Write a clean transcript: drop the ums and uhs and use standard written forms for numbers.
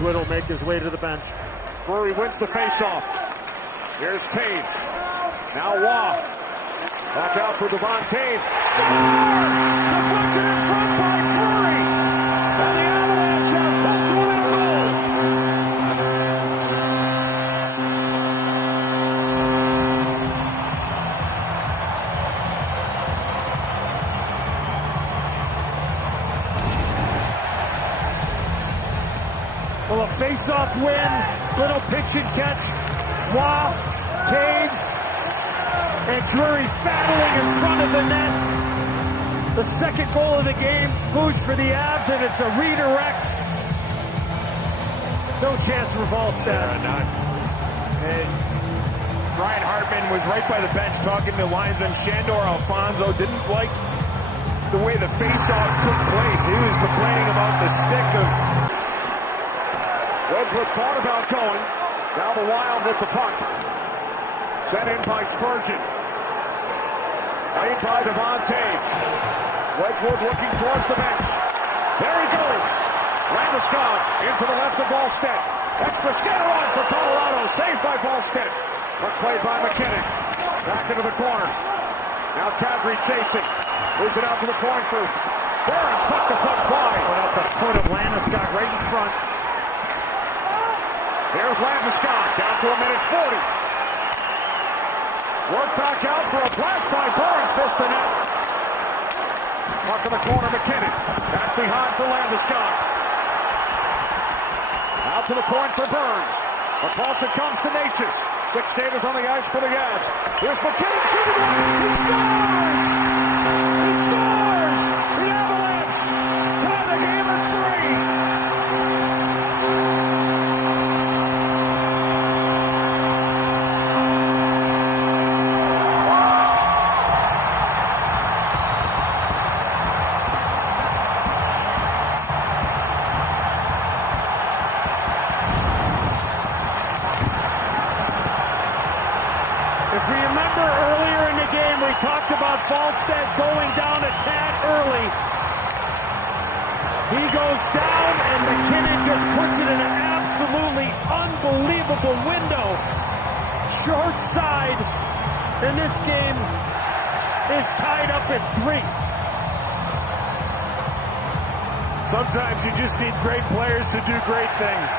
Wedgwood will make his way to the bench. Drury wins the faceoff. Here's Taves. Now Waugh. Back out for Devon Taves. Score! Deflected in front by Drury. And the Avalanche have pulled to win a Well, a face-off win, little pitch and catch. Waugh, Taves, and Drury battling in front of the net. The second goal of the game, boost for the Avs, and it's a redirect. No chance for Wallstedt. Ryan Hartman was right by the bench talking to linesman Shandor Alfonso. Didn't like the way the face-off took place. He was complaining about the stick of... Wedgwood thought about going. Now the Wild with the puck. Sent in by Spurgeon. Made by Devon Taves. Wedgwood looking towards the bench. There he goes. Landeskog into the left of Wallstedt. Extra skater on for Colorado. Saved by Wallstedt. Puck played by McKinnon. Back into the corner. Now Kadri chasing. Moves it out to the point for Barons. Puck the foot's wide. Put out the foot of Landeskog right in front. Here's Landeskog, down to a minute 40. Work back out for a blast by Burns, missed the net. Puck in the corner, McKinnon. Back behind for Landeskog. Out to the point for Burns. Across it comes to Natchez. 6 Davis on the ice for the Avs. Here's McKinnon shooting one. He scores! He scores! The Avalanche tie the game at 3. If we remember earlier in the game, we talked about Wallstedt going down a tad early. He goes down, and McKinnon just puts it in an absolutely unbelievable window. Short side, and this game is tied up at 3. Sometimes you just need great players to do great things.